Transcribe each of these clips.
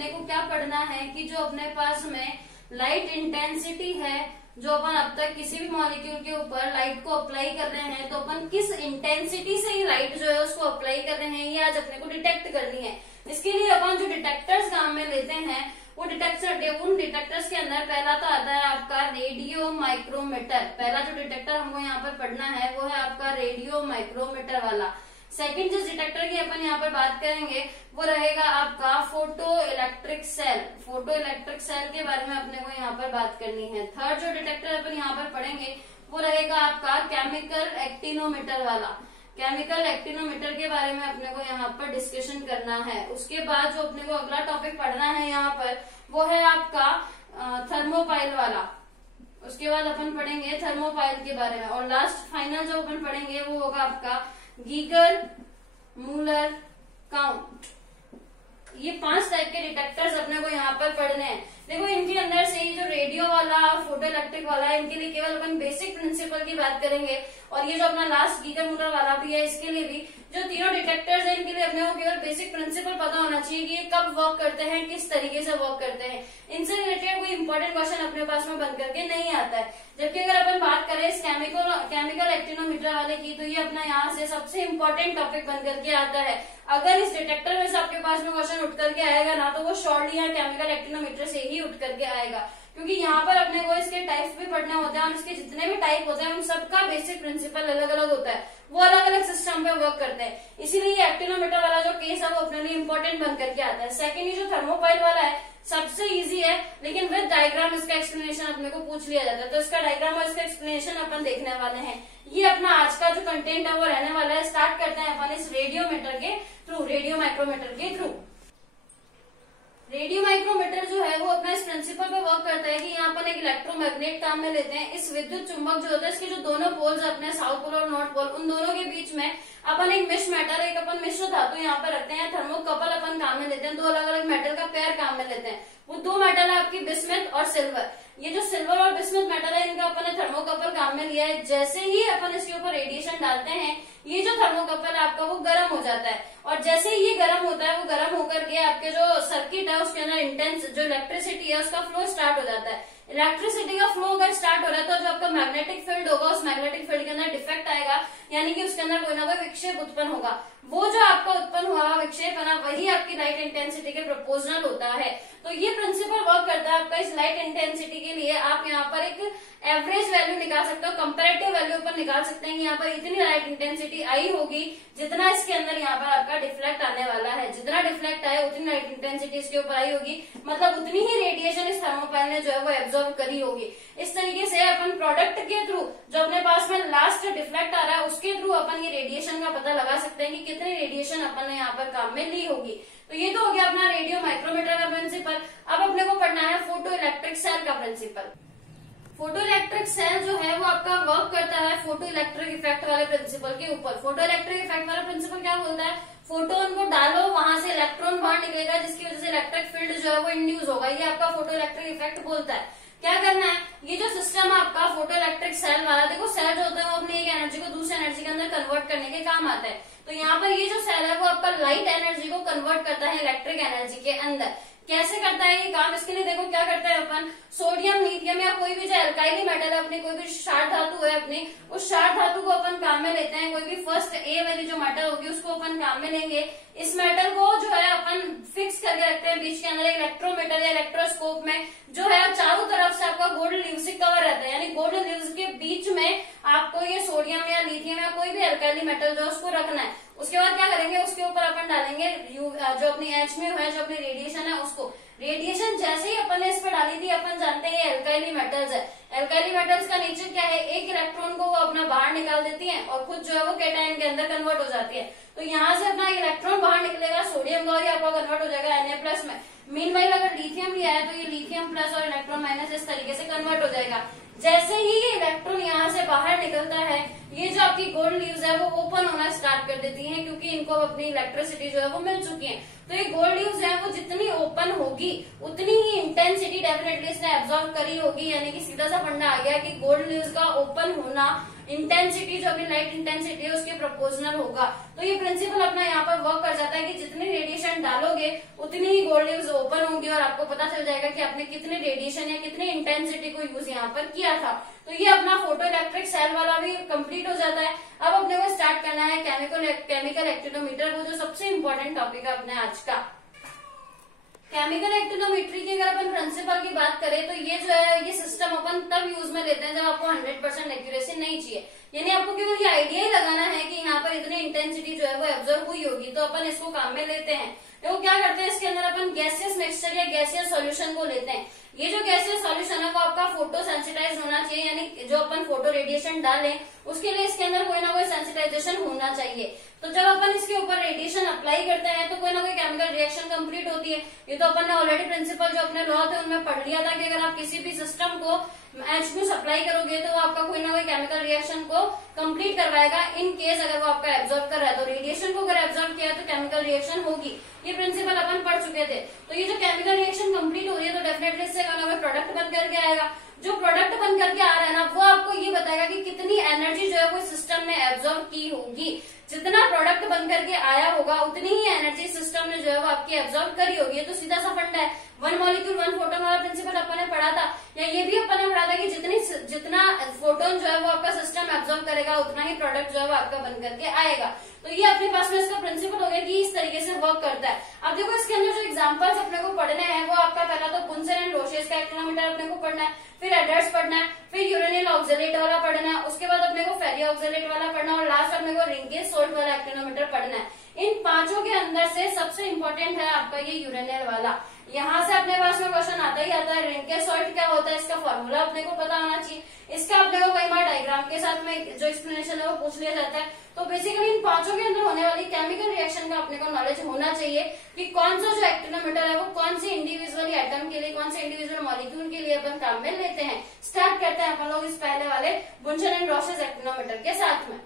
अपने को क्या पढ़ना है कि जो अपने पास में लाइट इंटेंसिटी है, जो अपन अब तक किसी भी मॉलिक्यूल के ऊपर लाइट को अप्लाई कर रहे हैं, तो अपन किस इंटेंसिटी से ही लाइट जो है उसको अप्लाई कर रहे हैं, ये आज अपने को डिटेक्ट करनी है। इसके लिए अपन जो डिटेक्टर्स काम में लेते हैं वो उन डिटेक्टर्स के अंदर पहला तो आता है आपका रेडियो माइक्रोमीटर। पहला जो डिटेक्टर हमको यहाँ पर पढ़ना है वो है आपका रेडियो माइक्रोमीटर वाला। सेकंड जिस डिटेक्टर की अपन यहाँ पर बात करेंगे वो रहेगा आपका photo electric cell. Photo electric cell के बारे में अपने को यहाँ पर बात करनी है। थर्ड जो डिटेक्टर अपन यहाँ पर पढ़ेंगे वो रहेगा आपका केमिकल एक्टिनोमीटर वाला। केमिकल एक्टिनोमीटर के बारे में अपने को यहाँ पर डिस्कशन करना है। उसके बाद जो अपने को अगला टॉपिक पढ़ना है यहाँ पर वो है आपका थर्मोपाइल वाला। उसके बाद अपन पढ़ेंगे थर्मोपाइल के बारे में, और लास्ट फाइनल जो अपन पढ़ेंगे वो होगा आपका गीगर मूलर काउंट। ये 5 टाइप के डिटेक्टर्स अपने को यहाँ पर पढ़ने हैं। देखो इनके अंदर से ही जो रेडियो वाला और फोटो इलेक्ट्रिक वाला है, इनके लिए केवल अपन बेसिक प्रिंसिपल की बात करेंगे, और ये जो अपना लास्ट गीगर मूलर वाला भी है इसके लिए भी जो तीनों डिटेक्टर्स हैं इनके लिए अपने को केवल बेसिक प्रिंसिपल पता होना चाहिए कि ये कब वर्क करते हैं, किस तरीके से वर्क करते हैं। इनसे रिलेटेड कोई इंपॉर्टेंट क्वेश्चन अपने पास में बन करके नहीं आता है। जबकि अगर अपन बात करें इस केमिकल एक्टिनोमीटर वाले की, तो ये अपना यहाँ से सबसे इम्पोर्टेंट टॉपिक बन करके आता है। अगर इस डिटेक्टर में से आपके पास में क्वेश्चन उठ करके आएगा ना, तो वो शॉर्टली यहाँ केमिकल एक्टिनोमीटर से ही उठ करके आएगा, क्योंकि यहाँ पर अपने को इसके टाइप्स भी पढ़ने होते हैं और इसके जितने भी टाइप होते हैं उन सबका बेसिक प्रिंसिपल अलग अलग होता है, वो अलग अलग सिस्टम पे वर्क करते हैं। इसीलिए एक्टिनोमीटर वाला जो केस है वो अपने लिए इम्पोर्टेंट बन करके आता है। सेकेंड ये जो थर्मोपाइल वाला है सबसे इजी है, लेकिन विद डायग्राम इसका एक्सप्लेनेशन अपने को पूछ लिया जाता है, तो इसका डायग्राम और इसका एक्सप्लेनेशन अपन देखने वाले हैं। ये अपना आज का जो कंटेंट है वो रहने वाला है। स्टार्ट करते हैं अपन इस रेडियोमीटर के थ्रू, रेडियो माइक्रोमीटर के थ्रू। रेडियो माइक्रोमीटर जो है वो अपना इस प्रिंसिपल पे वर्क करता है कि यहाँ पर एक इलेक्ट्रोमैग्नेट काम में लेते हैं। इस विद्युत चुंबक जो होता है इसके जो दोनों पोल्स अपने साउथ पोल और नॉर्थ पोल, उन दोनों के बीच में अपन एक मिश्र मेटल, एक अपन मिश्र धातु यहाँ पर रखते हैं। थर्मोकपल अपन काम में लेते हैं, 2 अलग अलग मेटल का पेयर काम में लेते हैं। वो 2 मेटल है आपकी बिस्मथ और सिल्वर। ये जो सिल्वर और बिस्मथ मेटल है इनका अपन ने थर्मोकपल काम में लिया है। जैसे ही अपन इसके ऊपर रेडिएशन डालते हैं, ये जो थर्मोकपल है आपका वो गर्म हो जाता है, और जैसे ही ये गर्म होता है वो गर्म होकर के आपके जो सर्किट है उसके अंदर इंटेंस जो इलेक्ट्रिसिटी है उसका फ्लो स्टार्ट हो जाता है। इलेक्ट्रिसिटी का फ्लो अगर स्टार्ट हो रहा है तो जो आपका मैग्नेटिक फील्ड होगा उस मैग्नेटिक फील्ड के अंदर डिफेक्ट आएगा, यानी कि उसके अंदर कोई ना कोई विक्षेप उत्पन्न होगा। वो जो आपका उत्पन्न हुआ विक्षेप है ना, वही आपकी लाइट इंटेंसिटी के प्रोपोर्शनल होता है। तो ये प्रिंसिपल वर्क करता है आपका इस लाइट इंटेंसिटी के लिए। आप यहाँ पर एक एवरेज वैल्यू निकाल सकते हो, कंपैरेटिव वैल्यू पर निकाल सकते हैं। यहाँ पर इतनी लाइट इंटेंसिटी आई होगी जितना इसके अंदर यहाँ पर आपका डिफ्लेक्ट आने वाला है। जितना डिफ्लेक्ट आए उतनी लाइट इंटेंसिटी इसके ऊपर आई होगी, मतलब उतनी ही रेडिएशन इस थर्मोपाइल ने जो है वो एब्जॉर्ब करी होगी। इस तरीके से अपन प्रोडक्ट के थ्रू जो अपने पास में लास्ट डिफ्लेक्ट आ रहा है उसके थ्रू अपन ये रेडिएशन का पता लगा सकते हैं कि कितनी रेडिएशन अपन ने यहाँ पर काम में ली होगी। तो ये तो हो गया अपना रेडियो माइक्रोमीटर का प्रिंसिपल। अब अपने को पढ़ना है फोटो इलेक्ट्रिक सेल का प्रिंसिपल। फोटो इलेक्ट्रिक सेल जो है वो आपका वर्क करता है फोटो इलेक्ट्रिक इफेक्ट वाले प्रिंसिपल के ऊपर। फोटो इलेक्ट्रिक इफेक्ट वाला प्रिंसिपल क्या बोलता है, फोटोन को डालो, वहां से इलेक्ट्रॉन बाहर निकलेगा जिसकी वजह से इलेक्ट्रिक फील्ड जो है वो इंड्यूस होगा। ये आपका फोटो इलेक्ट्रिक इफेक्ट बोलता है। क्या करना है, ये जो सिस्टम है आपका फोटो इलेक्ट्रिक सेल वाला, देखो सेल जो होता है वो अपनी एक एनर्जी को दूसरी एनर्जी के अंदर कन्वर्ट करने के काम आता है। तो यहाँ पर ये जो सेल है वो आपका लाइट एनर्जी को कन्वर्ट करता है इलेक्ट्रिक एनर्जी के अंदर। कैसे करता है ये काम, इसके लिए देखो क्या करता है अपन, सोडियम लिथियम या कोई भी जो अल्काइली मेटल है अपनी, कोई भी क्षार धातु है अपनी, उस क्षार धातु को अपन काम में लेते हैं। कोई भी फर्स्ट ए वाली जो मेटल होगी उसको अपन काम में लेंगे। इस मेटल को जो है अपन फिक्स करके रखते हैं बीच के अंदर एक इलेक्ट्रोमीटर या इलेक्ट्रोस्कोप में, जो है चारों तरफ से आपका गोल्ड लीव से कवर रहता है, यानी गोल्ड लीव्स के बीच में आपको ये सोडियम या लिथियम या कोई भी अल्काइली मेटल जो उसको रखना है। उसके बाद क्या करेंगे, उसके ऊपर अपन डालेंगे जो अपनी एच में है, जो अपनी रेडिएशन है उसको। रेडिएशन जैसे ही अपन ने इस पर डाली थी, अपन जानते हैं ये अल्काइली मेटल्स है। अल्काइली मेटल्स का नेचर क्या है, एक इलेक्ट्रॉन को वो अपना बाहर निकाल देती है और खुद जो है वो कैटायन के अंदर कन्वर्ट हो जाती है। तो यहाँ से अपना इलेक्ट्रॉन बाहर निकलेगा, सोडियम का, और ये आपका कन्वर्ट हो जाएगा Na+ में। मीनवाइल अगर लिथियम लिया है तो ये लिथियम प्लस और इलेक्ट्रॉन माइनस इस तरीके से कन्वर्ट हो जाएगा। जैसे ही ये इलेक्ट्रॉन यहाँ से बाहर निकलता है, ये जो आपकी गोल्ड लीव्स है वो ओपन होना स्टार्ट कर देती हैं, क्योंकि इनको अपनी इलेक्ट्रिसिटी जो है वो मिल चुकी है। तो ये गोल्ड लीव्स है वो जितनी ओपन होगी उतनी ही इंटेंसिटी डेफिनेटली इसने एब्जॉर्ब करी होगी। यानी कि सीधा सा फंडा आ गया कि गोल्ड लीव्स का ओपन होना इंटेंसिटी जो भी लाइट इंटेंसिटी है उसके प्रोपोर्शनल होगा। तो ये प्रिंसिपल अपना यहाँ पर वर्क कर जाता है कि जितनी रेडिएशन डालोगे उतनी ही गोल्ड लीव्स ओपन होंगी और आपको पता चल जाएगा कि आपने कितने रेडिएशन या कितने इंटेंसिटी को यूज यहाँ पर किया था। तो ये अपना फोटो इलेक्ट्रिक सेल वाला भी कंप्लीट हो जाता है। अब अपने को स्टार्ट करना है केमिकल एक्टिनोमीटर, वो जो सबसे इंपॉर्टेंट टॉपिक है अपने आज का। केमिकल एक्टिनोमेट्री की अगर अपन प्रिंसिपल की बात करें तो ये जो है ये सिस्टम अपन तब यूज में लेते हैं जब आपको 100% एक्यूरेसी नहीं चाहिए, यानी आपको केवल ये आइडिया ही लगाना है कि यहाँ पर इतनी इंटेंसिटी जो है वो एब्जॉर्ब हुई होगी, तो अपन इसको काम में लेते हैं। तो क्या करते हैं, इसके अंदर अपन गैसियस मिक्सचर या गैसियस सॉल्यूशन को लेते हैं। ये जो गैसियस सॉल्यूशन है वो आपका फोटो सेंसिटाइज होना चाहिए, यानी जो अपन फोटो रेडिएशन डालें उसके लिए इसके अंदर कोई ना कोई सेंसिटाइजेशन होना चाहिए। तो जब अपन इसके ऊपर रेडिएशन अप्लाई करते हैं तो कोई ना कोई केमिकल रिएक्शन कंप्लीट होती है। ये तो अपन ने ऑलरेडी प्रिंसिपल जो अपने लॉ थे उनमें पढ़ लिया था कि अगर आप किसी भी सिस्टम को H2 सप्लाई करोगे तो वो आपका कोई ना कोई केमिकल रिएक्शन को कंप्लीट करवाएगा, इन केस अगर वो आपका एब्जॉर्ब कर रहा है। तो रेडिएशन को अगर एब्जॉर्ब किया तो केमिकल रिएक्शन होगी, ये प्रिंसिपल अपन पढ़ चुके थे। तो ये जो केमिकल रिएक्शन कंप्लीट हो रही है तो डेफिनेटली इससे कोई ना कोई प्रोडक्ट बन करके आएगा। जो प्रोडक्ट बन करके आ रहा है ना वो आपको ये बताएगा कि कितनी एनर्जी जो है वो सिस्टम ने एब्जॉर्ब की होगी। जितना प्रोडक्ट बन करके आया होगा उतनी ही एनर्जी सिस्टम ने जो है वो आपकी एब्जॉर्ब करी होगी। ये तो सीधा सा फंडा है, 1 मॉलिक्यूल 1 फोटोन वाला प्रिंसिपल अपन ने पढ़ा था, या ये भी अपन ने पढ़ा था कि जितना फोटोन जो है वो आपका सिस्टम एब्जॉर्ब करेगा उतना ही प्रोडक्ट जो है वो आपका बन करके आएगा। तो ये अपने पास में इसका प्रिंसिपल हो गया कि इस तरीके से वर्क करता है। अब देखो इसके अंदर जो एग्जांपल्स अपने को पढ़ने हैं वो आपका पहला तो बुन्सन एंड रोशेस का एक्टिनोमीटर अपने को पढ़ना है, फिर एडर्स पढ़ना है, फिर यूरेनियल ऑक्सलेट वाला पढ़ना है, उसके बाद अपने को फेरी ऑक्सलेट वाला पढ़ना है और लास्ट अपने को रिंकेज सोल्ट वाला एक्टिनोमीटर पढ़ना है। इन पांचों के अंदर से सबसे इंपॉर्टेंट है आपका ये यूरेनियल वाला। यहाँ से अपने पास में क्वेश्चन आता ही आता है, रिंकेज सॉल्ट क्या होता है, इसका फॉर्मूला अपने को पता होना चाहिए। इसका अपने को कई बार डायग्राम के साथ में जो एक्सप्लेनेशन है वो पूछ लिया जाता है। तो बेसिकली इन पांचों के अंदर होने वाली केमिकल रिएक्शन का अपने को नॉलेज होना चाहिए कि कौन सा जो एक्टिनोमीटर है वो कौन सी इंडिविजुअल एटम के लिए, कौन से इंडिविजुअल मॉलिक्यूल के लिए अपन काम में लेते हैं। स्टार्ट करते हैं अपन लोग इस पहले वाले बुन्सन एंड रोशेस एक्टिनोमीटर के साथ में।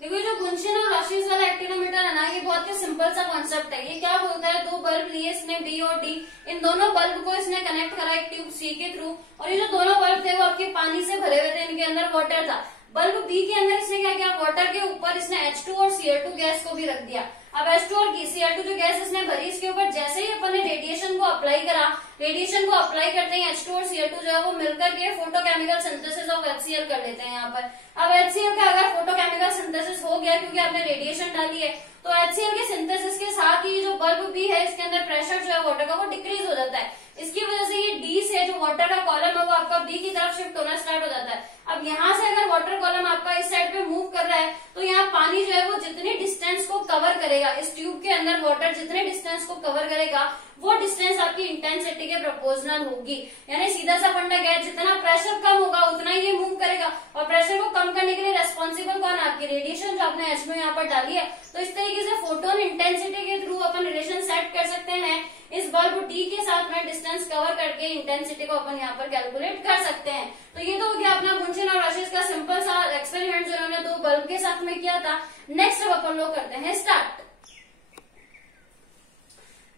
देखो जो बुन्सन और रोशेस वाला एक्टिनोमीटर है ना, ये बहुत ही सिंपल सा कॉन्सेप्ट है। ये क्या बोलता है, दो बल्ब लिए इसने बी और डी, इन दोनों बल्ब को इसने कनेक्ट करा एक ट्यूब सी के थ्रू, और ये जो दोनों बल्ब थे वो आपके पानी से भरे हुए थे, इनके अंदर वाटर था। बल्ब बी के अंदर इसने क्या किया, वाटर के ऊपर इसने H2 और Cl2 गैस को भी रख दिया। अब H2 और Cl2 जो गैस इसने भरी, इसके ऊपर जैसे ही अपन ने रेडिएशन को अप्लाई करा, रेडिएशन को अप्लाई करते ही H2 और Cl2 जो है वो मिलकर के फोटोकेमिकल सिंथेसिस ऑफ HCl कर लेते हैं यहाँ पर। अब HCl का अगर फोटोकेमिकल सिंथेसिस हो गया क्योंकि आपने रेडिएशन डाली है, तो HCl के सिंथेसिस के साथ ही जो बल्ब बी है इसके अंदर प्रेशर जो है वाटर का वो डिक्रीज हो जाता है। इसकी वजह से ये डी से जो वाटर का कॉलम है वो आपका बी की तरफ शिफ्ट होना स्टार्ट हो जाता है। अब यहाँ से अगर वाटर कॉलम आपका इस साइड पे मूव कर रहा है तो यहाँ पानी जो है वो जितनी डिस्टेंस को कवर करेगा, इस ट्यूब के अंदर वाटर जितने डिस्टेंस को कवर करेगा वो डिस्टेंस आपकी इंटेंसिटी के प्रोपोर्शनल होगी। यानी सीधा सा फंडा क्या है, जितना प्रेशर कम होगा उतना ही ये मूव करेगा, और प्रेशर को कम करने के लिए रेस्पॉन्सिबल कौन है, आपकी रेडिएशन जो आपने H में यहाँ पर डाली है। तो इस तरीके से फोटोन इंटेंसिटी के थ्रू अपन रिलेशन सेट कर सकते हैं। इस बल्ब डी के साथ में डिस्टेंस कवर करके इंटेंसिटी को अपन यहाँ पर कैलकुलेट कर सकते हैं। तो ये तो हो गया अपना बुन्सन और रोशेस का सिंपल सा एक्सपेरिमेंट जो उन्होंने दो बल्ब के साथ में किया था। नेक्स्ट अब अपन लोग करते हैं स्टार्ट।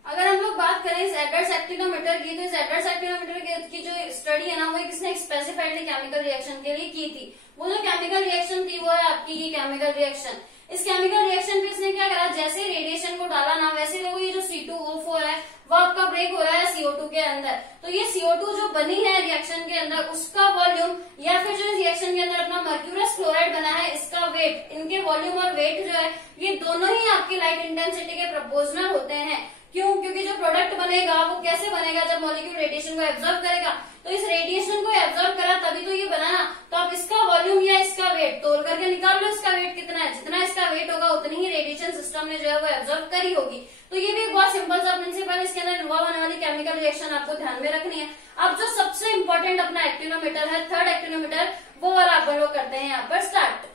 अगर हम लोग बात करें इस एडर्स एक्टिनोमीटर की, तो इस एडर्स एक्टिनोमीटर की जो स्टडी है ना वो किसने स्पेसिफाइडली केमिकल रिएक्शन के लिए की थी। वो जो केमिकल रिएक्शन थी वो है आपकी ये केमिकल रिएक्शन। इस केमिकल रिएक्शन पे इसने क्या करा, जैसे रेडिएशन को डाला ना वैसे देखो ये जो C2O4 है वो आपका ब्रेक हो रहा है CO2 के अंदर। तो ये CO2 जो बनी है रिएक्शन के अंदर उसका वॉल्यूम, या फिर जो रिएक्शन के अंदर अपना मर्क्यूरस क्लोराइड बना है इसका वेट, इनके वॉल्यूम और वेट जो है ये दोनों ही आपकी लाइट इंटेंसिटी के प्रोपोर्शनल होते हैं। क्यों, क्योंकि जो प्रोडक्ट बनेगा वो कैसे बनेगा, जब मॉलिक्यूल रेडिएशन को एब्जॉर्ब करेगा। तो इस रेडिएशन को एब्जॉर्ब करा तभी तो ये बना ना। तो आप इसका वॉल्यूम या इसका वेट तोल करके निकाल लो इसका वेट कितना है, जितना इसका वेट होगा उतनी ही रेडिएशन सिस्टम ने जो है वो एब्जॉर्ब करी होगी। तो ये भी एक बहुत सिंपल सा प्रिंसिपल, इसके अंदर इन्वॉल्व होने वाली केमिकल रिएक्शन आपको ध्यान में रखनी है। अब जो सबसे इंपॉर्टेंट अपना एक्टिनोमीटर है, थर्ड एक्टिनोमीटर, वो वाला आप लोग करते हैं यहाँ पर स्टार्ट।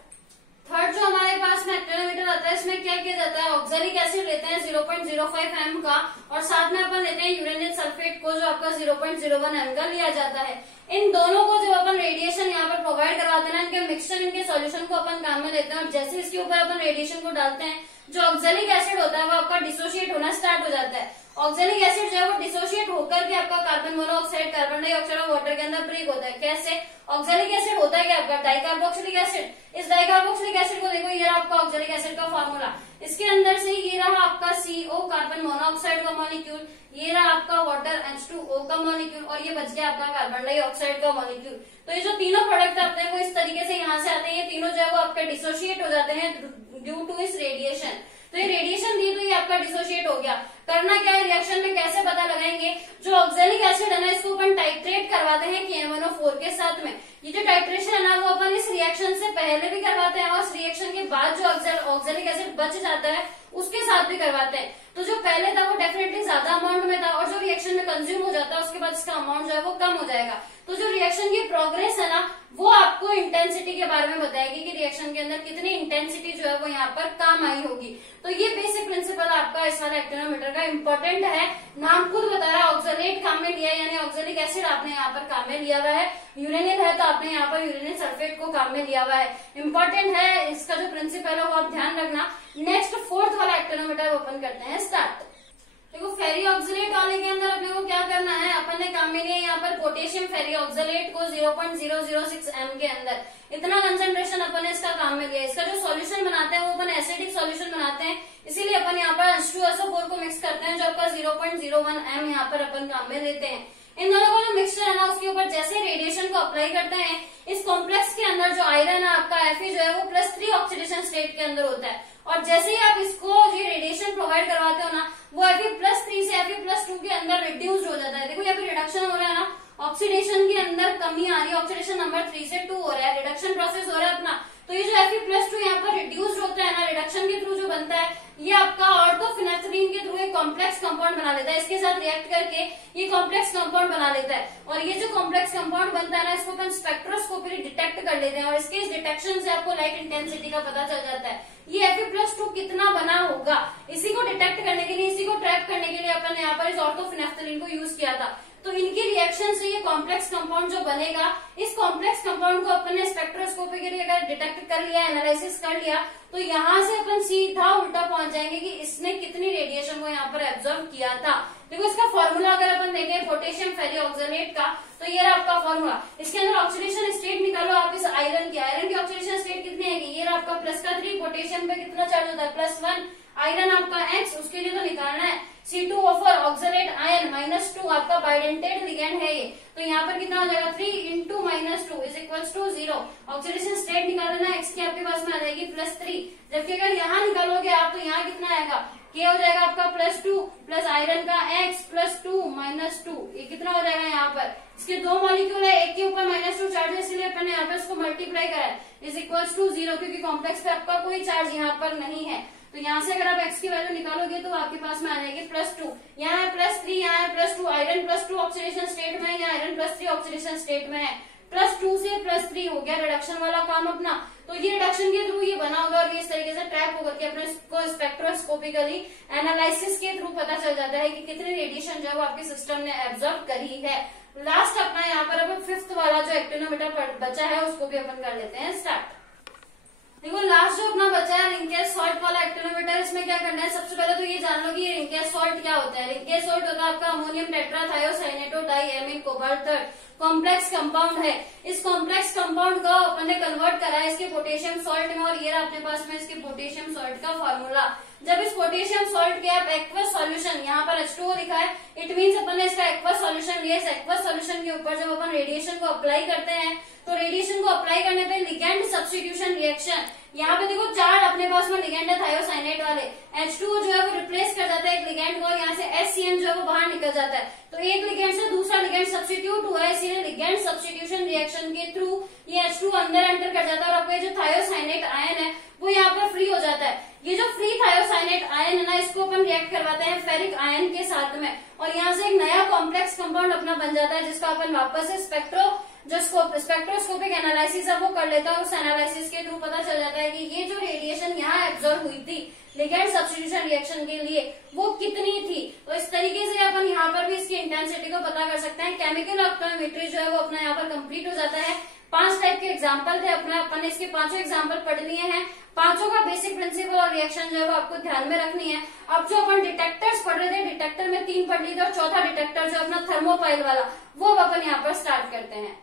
थर्ड जो हमारे पास में एक्टिनोमीटर आता है इसमें क्या किया जाता है, ऑक्सैलिक एसिड लेते हैं 0.05 m का, और साथ में अपन लेते हैं यूरेनियल सल्फेट को जो आपका 0.01 m का लिया जाता है। इन दोनों को जब अपन रेडिएशन यहाँ पर प्रोवाइड करवाते हैं ना, इनके मिक्सचर, इनके सॉल्यूशन को अपन काम में लेते हैं, और जैसे इसके ऊपर अपन रेडिएशन को डालते हैं जो ऑक्जेलिक एसिड होता है वो आपका डिसोशिएट होना स्टार्ट हो जाता है। ऑक्जेलिक एसिड जो है वो डिसोशिएट होकर के आपका कार्बन मोनोऑक्साइड, कार्बन डाइऑक्साइड और वाटर के अंदर ब्रेक होता है। कैसे? ऑक्जेलिक एसिड होता है क्या आपका डाइकार्बोक्सिलिक एसिड। इस डाइकार्बोक्सिलिक एसिड को देखो, ये रहा आपका ऑक्जेलिक एसिड का फॉर्मूला। इसके अंदर से ये रहा आपका CO कार्बन मोनोऑक्साइड का मॉलिक्यूल, ये रहा आपका वाटर H2O का मॉलिक्यूल और ये बच गया आपका कार्बन डाइऑक्साइड का मॉलिक्यूल। तो ये जो तीनों प्रोडक्ट आते हैं वो इस तरीके से यहाँ से आते हैं। ये तीनों जो है वो आपके डिसोशिएट हो जाते हैं ड्यू टू इस रेडिएशन। तो ये रेडिएशन दी तो ये आपका डिसोशिएट हो गया। करना क्या है रिएक्शन में, कैसे पता लगाएंगे? जो ऑक्जेलिक एसिड है ना, इसको अपन टाइट्रेट करवाते हैं KMnO4 के साथ में। ये जो टाइट्रेशन है ना वो अपन इस रिएक्शन से पहले भी करवाते हैं और इस रिएक्शन के बाद जो ऑक्जेलिक एसिड बच जाता है उसके साथ भी करवाते हैं। तो जो पहले था वो डेफिनेटली ज्यादा अमाउंट में था और जो रिएक्शन में कंज्यूम हो जाता है उसके बाद इसका अमाउंट जो है वो कम हो जाएगा। तो जो रिएक्शन की प्रोग्रेस है ना वो आपको इंटेंसिटी के बारे में बताएगी कि रिएक्शन के अंदर कितनी इंटेंसिटी जो है वो यहाँ पर काम आई होगी। तो ये बेसिक प्रिंसिपल आपका इस वाले एक्टिनोमीटर का इंपॉर्टेंट है। नाम खुद बता रहा है ऑक्जेलेट काम में लिया है, यानी ऑक्जेलिक एसिड आपने यहाँ पर काम में लिया हुआ है। यूरेनिल है तो आपने यहाँ पर यूरेनिल सल्फेट को काम में लिया हुआ है। इंपॉर्टेंट है, इसका जो प्रिंसिपल है वो आप ध्यान रखना। नेक्स्ट फोर्थ वाला एक्टिनोमीटर ओपन करते हैं, स्टार्ट। देखो फेरी ऑक्जेलेट वाले के अंदर अपने को क्या करना है, अपन ने काम में लिया यहाँ पर पोटेशियम फेरी ऑक्जेलेट को 0.006 m के अंदर, इतना कंसेंट्रेशन अपन ने इसका काम में लिया। इसका जो सॉल्यूशन बनाते हैं वो अपन एसिडिक सॉल्यूशन बनाते हैं, इसीलिए अपन यहाँ पर H2SO4 को मिक्स करते हैं जो आपका 0.01 m यहाँ पर अपन काम में लेते हैं। इन दोनों का जो मिक्सचर है ना उसके ऊपर जैसे रेडिएशन को अप्लाई करते हैं, इस कॉम्प्लेक्स के अंदर जो आयरन है आपका Fe जो है वो +3 ऑक्सीडेशन स्टेट के अंदर होता है और जैसे ही आप इसको ये रेडिएशन प्रोवाइड करवाते हो ना वो Fe+3 से Fe+2 के अंदर रिड्यूस्ड हो जाता है। देखो यहाँ पे रिडक्शन हो रहा है ना, ऑक्सीडेशन के अंदर कमी आ रही है, ऑक्सीडेशन नंबर 3 से 2 हो रहा है, रिडक्शन प्रोसेस हो रहा है अपना। तो ये जो Fe+2 यहाँ पर रिड्यूस्ड होता है ना रिडक्शन के थ्रू जो बनता है, ये आपका ऑर्थोफिनेफ्थलीन के थ्रू एक कॉम्प्लेक्स कंपाउंड बना लेता है। इसके साथ रिएक्ट करके ये कॉम्प्लेक्स कंपाउंड बना लेता है और ये जो कॉम्प्लेक्स कंपाउंड बनता है ना इसको अपन स्पेक्ट्रोस्कोपी डिटेक्ट कर लेते हैं और इसके इस डिटेक्शन से आपको लाइट इंटेंसिटी का पता चल जाता है। ये Fe+2 कितना बना होगा, इसी को डिटेक्ट करने के लिए, इसी को ट्रैप करने के लिए अपन ने यहाँ पर इस ऑर्थोफिनेफ्थलीन को यूज किया था। तो इनकी रिएक्शन से ये कॉम्प्लेक्स कंपाउंड जो बनेगा, इस कॉम्प्लेक्स कंपाउंड को अपन ने स्पेक्ट्रोस्कोपी के लिए अगर डिटेक्ट कर लिया, एनालिसिस कर लिया, तो यहाँ से अपन सीधा उल्टा पहुंच जाएंगे कि इसने कितनी रेडिएशन को यहाँ पर एब्जॉर्ब किया था। देखो इसका फॉर्मूला अगर अपन देखें पोटेशियम फेरी ऑक्जेलेट का, तो ये रहा आपका फॉर्मूला। इसके अंदर ऑक्सीडेशन स्टेट निकालो आप इस आयरन की ऑक्सीडेशन स्टेट कितनी है, ये रहा आपका +3, पोटेशियम पे कितना चार्ज होता है +1, आयरन आपका X, उसके लिए तो निकालना है C2O4 ऑक्जेलेट आयन -2 आपका बाइडेंटेड लिगेंड है ये, तो यहाँ पर कितना हो जाएगा 3 × -2 = 0। ऑक्सीडेशन स्टेट निकालना है X की आपके पास में आ जाएगी +3, जबकि अगर यहाँ निकालोगे आप तो यहाँ कितना आएगा, K हो जाएगा आपका +2 प्लस आयरन का X +2 -2, ये कितना हो जाएगा यहाँ पर, इसके दो मॉलिक्यूल है, एक के ऊपर -2 चार्ज है इसलिए अपन ने यहाँ पे इसको मल्टीप्लाई करा है = 0, क्योंकि कॉम्प्लेक्स पे आपका कोई चार्ज यहाँ पर नहीं है। तो यहाँ से अगर आप X की वैल्यू निकालोगे तो आपके पास में आ जाएगी +2, यहाँ है +3, यहाँ है +2, आयरन +2 ऑक्सीडेशन स्टेट में है, यहाँ आयरन +3 ऑक्सीडेशन स्टेट में है, +2 से +3 हो गया रिडक्शन वाला काम अपना। तो ये रिडक्शन के थ्रू ये बना होगा और ये इस तरीके से ट्रैप होकर के अपने इसको स्पेक्ट्रोस्कोपिकली एनालिसिस के थ्रू पता चल जाता है कि कितनी रेडिएशन जो है वो आपके सिस्टम ने एब्जॉर्ब करी है। लास्ट अपना यहाँ पर अब 5th वाला जो एक्टिनोमीटर बचा है उसको भी अपन कर लेते हैं स्टार्ट। देखो लास्ट जो अपना बचा है रिंकेज सॉल्ट वाला एक्टिनोमीटर, इसमें क्या करना है, सबसे पहले तो ये जान लो कि रिंकेज सॉल्ट क्या होता है। रिंकेज सॉल्ट होता है आपका ammonium tetrathiocyanato diammine cobalt complex compound है। इस कॉम्प्लेक्स कंपाउंड को अपन ने कन्वर्ट करा है इसके पोटेशियम सॉल्ट में और ये रहा अपने पास में इसके पोटेशियम सॉल्ट का फॉर्मूला। जब इस पोटेशियम सॉल्ट के आप एक्वस सॉल्यूशन, यहाँ पर H2O लिखा है, इट मीन्स अपन ने इसका एक्वस सॉल्यूशन लिया। इस एक्वस सॉल्यूशन के ऊपर जब अपन रेडिएशन को अप्लाई करते हैं तो रेडिएशन को अप्लाई करने पे लिगेंड सब्स्टिट्यूशन रिएक्शन, यहाँ पे देखो 4 अपने पास में लिगेंड है थायोसाइनेट वाले, H2O जो है वो रिप्लेस कर जाता है एक लिगेंड को और यहाँ से HCN जो है वो बाहर निकल जाता है। तो एक लिगेंड से दूसरा लिगेंड सब्स्टिट्यूट हुआ है, इसीलिए लिगेंड सब्स्टिट्यूशन रिएक्शन के थ्रू ये H2 अंदर एंटर कर जाता है और आपका जो थायोसाइनेट आयन है वो यहाँ पर फ्री हो जाता है। ये जो फ्री थायोसाइनेट आयन है ना इसको अपन रिएक्ट करवाते हैं फेरिक आयन के साथ में और यहाँ से एक नया कॉम्प्लेक्स कंपाउंड अपना बन जाता है जिसका अपन वापस से स्पेक्ट्रोस्कोपिक एनालिसिस है वो कर लेता है और उस एनालिसिस के थ्रू पता चल जाता है कि ये जो रेडिएशन यहाँ एब्जॉर्ब हुई थी लिगेंड सब्स्टिट्यूशन रिएक्शन के लिए वो कितनी थी। तो इस तरीके से अपन यहाँ पर भी इसकी इंटेंसिटी को पता कर सकते हैं। केमिकल ऑप्टोमेट्री जो है वो अपना यहाँ पर कंप्लीट हो जाता है। 5 टाइप के एग्जाम्पल थे अपने, अपन ने इसके 5 एग्जाम्पल पढ़ लिए हैं। 5 का बेसिक प्रिंसिपल और रिएक्शन जो है वो आपको ध्यान में रखनी है। अब जो अपन डिटेक्टर्स पढ़ रहे थे, डिटेक्टर में 3 पढ़ लिए थे और चौथा डिटेक्टर जो अपना थर्मोपाइल वाला, वो अपन यहाँ पर स्टार्ट करते हैं।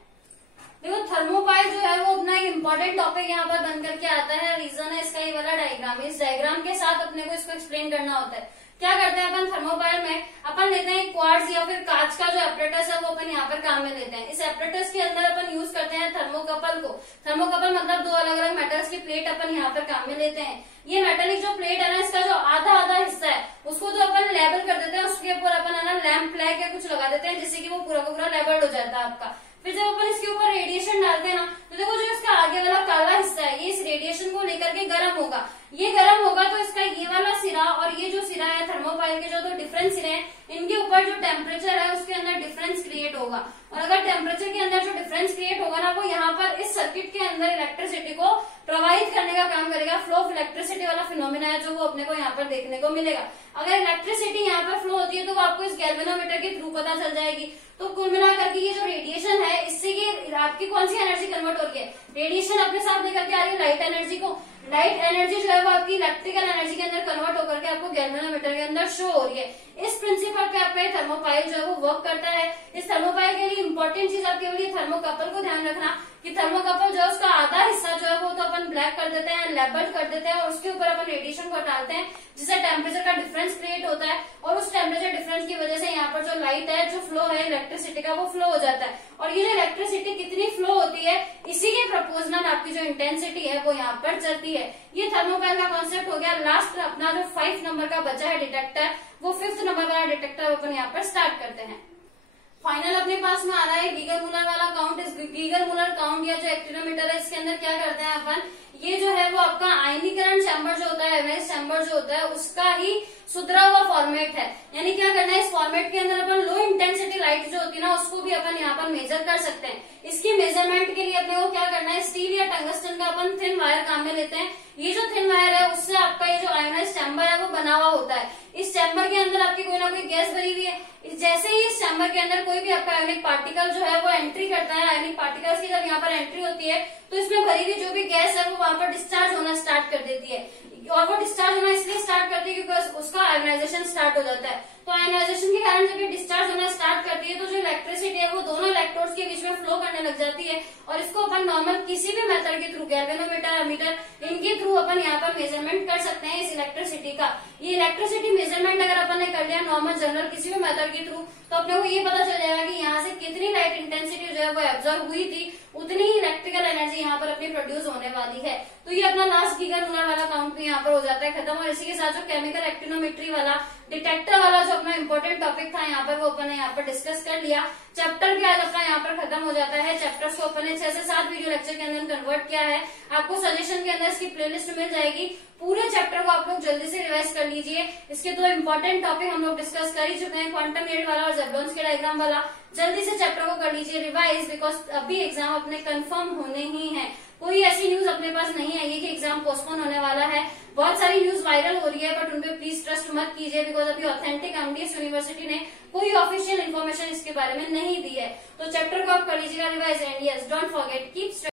देखो थर्मोपाइल जो है वो अपना एक इम्पोर्टेंट टॉपिक यहाँ पर बन करके आता है। रीजन है इसका ये वाला डायग्राम, इस डायग्राम के साथ अपने को इसको एक्सप्लेन करना होता है। क्या करते हैं अपन थर्मोपाइल में, अपन लेते हैं क्वार्ट्ज या फिर कांच का जो एपरेटस है वो अपन यहाँ पर काम में लेते हैं। इस एपरेटस के अंदर अपन यूज करते हैं थर्मोकपल को। थर्मोकपल मतलब 2 अलग अलग मेटल्स की प्लेट अपन यहाँ पर काम में लेते हैं। ये मेटेलिक जो प्लेट है ना, इसका जो आधा आधा हिस्सा है उसको तो अपन लेबल कर देते हैं, उसके ऊपर अपन है ना लैंप फ्लैग या कुछ लगा देते हैं जिससे कि वो पूरा का पूरा लेबल्ड हो जाता है आपका। फिर जब अपन इसके ऊपर रेडिएशन डालते हैं ना, तो देखो जो इसका आगे वाला काला हिस्सा है ये इस रेडिएशन को लेकर के गर्म होगा। ये गर्म होगा तो इसका ये वाला सिरा और ये जो सिरा है थर्मोपाइल के जो 2 डिफरेंट सिरे हैं, इनके ऊपर जो टेम्परेचर है उसके अंदर डिफरेंस क्रिएट होगा। और अगर टेम्परेचर के अंदर जो डिफरेंस क्रिएट होगा ना, वो यहाँ पर इस सर्किट के अंदर इलेक्ट्रिसिटी को प्रवाहित करने का काम करेगा। फ्लो ऑफ इलेक्ट्रिसिटी वाला फिनोमिना है जो वो अपने को यहाँ पर देखने को मिलेगा। अगर इलेक्ट्रिसिटी यहाँ पर फ्लो होती है तो वो आपको इस गैल्वेनोमीटर के थ्रू पता चल जाएगी। तो कुल मिलाकर के ये जो रेडिएशन है, इससे ये आपकी कौन सी एनर्जी कन्वर्ट हो रही है, रेडिएशन अपने साथ लेकर के आ रही है लाइट एनर्जी को। लाइट एनर्जी जो है वो आपकी इलेक्ट्रिकल एनर्जी के अंदर कन्वर्ट होकर के आपको गैल्वेनोमीटर के अंदर शो हो रही है। इस प्रिंसिपल पे आपका थर्मोपाइल जो है वो वर्क करता है। इस थर्मोपाइल के लिए इंपॉर्टेंट चीज आपके लिए थर्मोकपल को ध्यान रखना कि थर्मोकपल जो है उसका आधा हिस्सा जो है वो तो अपन ब्लैक कर देते हैं, लेबल्ड कर देते हैं और उसके ऊपर अपन रेडिएशन को डालते हैं जिससे टेम्परेचर का डिफरेंस क्रिएट होता है। और उस टेम्परेचर डिफरेंस की वजह से यहाँ पर जो लाइट है, जो फ्लो है इलेक्ट्रिसिटी का, वो फ्लो हो जाता है। और ये जो इलेक्ट्रिसिटी कितनी फ्लो होती है, इसी के प्रपोजनल आपकी जो इंटेंसिटी है वो यहाँ पर चलती है। ये थर्मोपाइल का कॉन्सेप्ट हो गया। लास्ट अपना जो 5 नंबर का बचा है डिटेक्टर, वो 5th नंबर वाला डिटेक्टर अपन यहाँ पर स्टार्ट करते हैं। फाइनल अपने पास में आ रहा है गीगर मूलर वाला काउंट। इस गीगर मूलर काउंट या जो एक्टिनोमीटर है, इसके अंदर क्या करते हैं अपन, ये जो है वो आपका आयनीकरण चैम्बर जो होता है, एवरेज चैम्बर जो होता है, उसका ही सुधरा हुआ फॉर्मेट है। यानी क्या करना है, इस फॉर्मेट के अंदर अपन लो इंटेंसिटी लाइट जो होती है ना, उसको भी अपन यहाँ पर मेजर कर सकते हैं। इसकी मेजरमेंट के लिए अपने को क्या करना है, स्टील या टंगस्टन का अपन थिन वायर काम में लेते हैं। ये जो थिन वायर है उससे आपका ये जो आयोनाइज चैम्बर है वो बना हुआ होता है। इस चैम्बर के अंदर आपकी कोई ना कोई गैस भरी हुई है। जैसे ही इस चैम्बर के अंदर कोई भी आपका आयोनिक पार्टिकल जो है वो एंट्री करता है, आयोनिक पार्टिकल्स की जब यहाँ पर एंट्री होती है तो इसमें भरी हुई जो भी गैस है वो वहां पर डिस्चार्ज होना स्टार्ट कर देती है। और वो डिस्चार्ज होना इसलिए स्टार्ट करती है क्योंकि उसका आयोनाइजेशन स्टार्ट हो जाता है। तो आयोनाइजेशन के कारण जब ये डिस्चार्ज होना स्टार्ट करती है तो जो इलेक्ट्रिसिटी है वो दोनों इलेक्ट्रोड्स के बीच में फ्लो करने लग जाती है। और इसको अपन नॉर्मल किसी भी मेथड के थ्रू, गैल्वेनोमीटर, अमीटर, इनके थ्रू अपन यहाँ पर मेजरमेंट कर सकते हैं इस इलेक्ट्रिसिटी का। ये इलेक्ट्रिसिटी मेजरमेंट अगर अपन ने कर लिया नॉर्मल जनरल किसी भी मेथड के थ्रू, तो अपने को ये पता चल जाएगा कि यहाँ से कितनी लाइट इंटेंसिटी जो है वो एब्जॉर्ब हुई थी, उतनी ही इलेक्ट्रिकल एनर्जी यहाँ पर अपनी प्रोड्यूस होने वाली है। तो ये अपना लास्ट गीगर मूलर वाला काउंट भी यहाँ पर हो जाता है खत्म। और इसी के साथ जो केमिकल एक्टिनोमेट्री वाला डिटेक्टर वाला जो अपना इंपॉर्टेंट टॉपिक था यहाँ पर, वो अपन ने यहाँ पर डिस्कस कर लिया। चैप्टर भी आज अपना यहाँ पर खत्म हो जाता है। चैप्टर्स को अपन ने 6 से 7 वीडियो लेक्चर के अंदर कन्वर्ट किया है। आपको सजेशन के अंदर इसकी प्लेलिस्ट मिल जाएगी। पूरे चैप्टर को आप लोग जल्दी से रिवाइज कर लीजिए। इसके 2 इंपॉर्टेंट टॉपिक हम लोग डिस्कस कर ही चुके हैं, क्वांटम एड वाला और ज़ेबलोन्स के डायग्राम वाला। जल्दी से चैप्टर को कर लीजिए रिवाइज, बिकॉज अभी एग्जाम अपने कंफर्म होने ही है। कोई ऐसी न्यूज अपने पास नहीं आई है कि एग्जाम पोस्टपोन होने वाला है। बहुत सारी न्यूज वायरल हो रही है बट उनपे प्लीज ट्रस्ट मत कीजिए, बिकॉज अभी ऑथेंटिक एमडीएस यूनिवर्सिटी ने कोई ऑफिशियल इन्फॉर्मेशन इसके बारे में नहीं दी है। तो चैप्टर को आप कर लीजिएगा revise and yes, don't forget keep